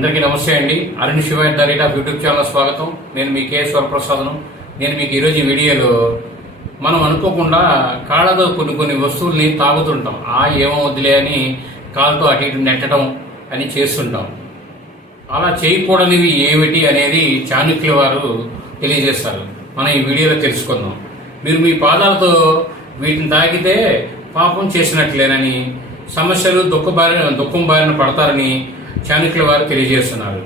అందరికీ నమస్తే అండి. అరుణ్ శివాయ్ దరీటా యూట్యూబ్ ఛానల్ స్వాగతం. నేను మీ కే వరప్రసాదను. నేను మీకు ఈరోజు ఈ వీడియోలో మనం అనుకోకుండా కాళ్ళతో కొన్ని వస్తువుల్ని తాగుతుంటాం. ఏమో వద్దులే అని కాళ్ళతో అటు ఇటు నెట్టడం అని చేస్తుంటాం. అలా చేయకూడనివి ఏమిటి అనేది చాణక్యుల వారు తెలియజేస్తారు. మనం ఈ వీడియోలో తెలుసుకుందాం. మీరు మీ పాదాలతో వీటిని తాగితే పాపం చేసినట్లేనని, సమస్యలు దుఃఖం బారిన పడతారని చాణక్యుల వారు తెలియజేస్తున్నారు.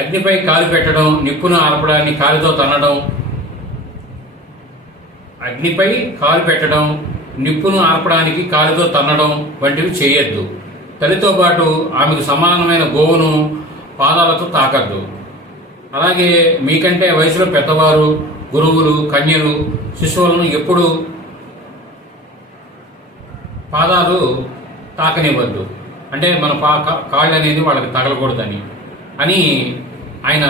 అగ్నిపై కాలు పెట్టడం, నిప్పును ఆర్పడాన్ని కాలుతో తన్నడం, అగ్నిపై కాలు పెట్టడం, నిప్పును ఆర్పడానికి కాలుతో తన్నడం వంటివి చేయొద్దు. తల్లితో పాటు ఆమెకు సమానమైన గోవును పాదాలతో తాకద్దు. అలాగే మీకంటే వయసులో పెద్దవారు, గురువులు, కన్యలు, శిశువులను ఎప్పుడు పాదాలు తాకనివ్వద్దు. అంటే మన కాళ్ళు అనేది వాళ్ళకి తగలకూడదని అని ఆయన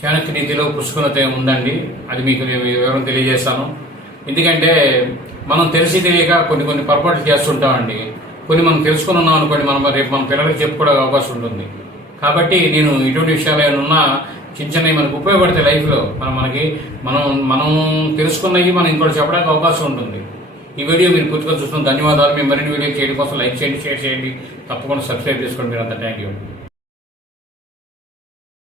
చాణక్య నీతిలో పుష్కృత ఉందండి. అది మీకు నేను వివరం తెలియజేస్తాను. ఎందుకంటే మనం తెలిసి తెలియక కొన్ని పొరపాట్లు చేస్తుంటామండి. కొన్ని మనం తెలుసుకుని ఉన్నాం అనుకోండి, రేపు మన పిల్లలకి చెప్పుకోవడం అవకాశం ఉంటుంది. కాబట్టి నేను ఇటువంటి విషయాలు ఏమైనా ఉన్నా చిన్నవి మనకు ఉపయోగపడతాయి లైఫ్లో. మనం తెలుసుకున్నవి మనం ఇంకోటి చెప్పడానికి అవకాశం ఉంటుంది. ఈ వీడియో మీరు పూర్తిగా చూస్తున్న ధన్యవాదాలు. మేము మరిన్ని వీడియో చేయడం కోసం లైక్ చేయండి, షేర్ చేయండి, తప్పకుండా సబ్స్క్రైబ్ చేసుకోండి. మీరు అంత థ్యాంక్ యూ.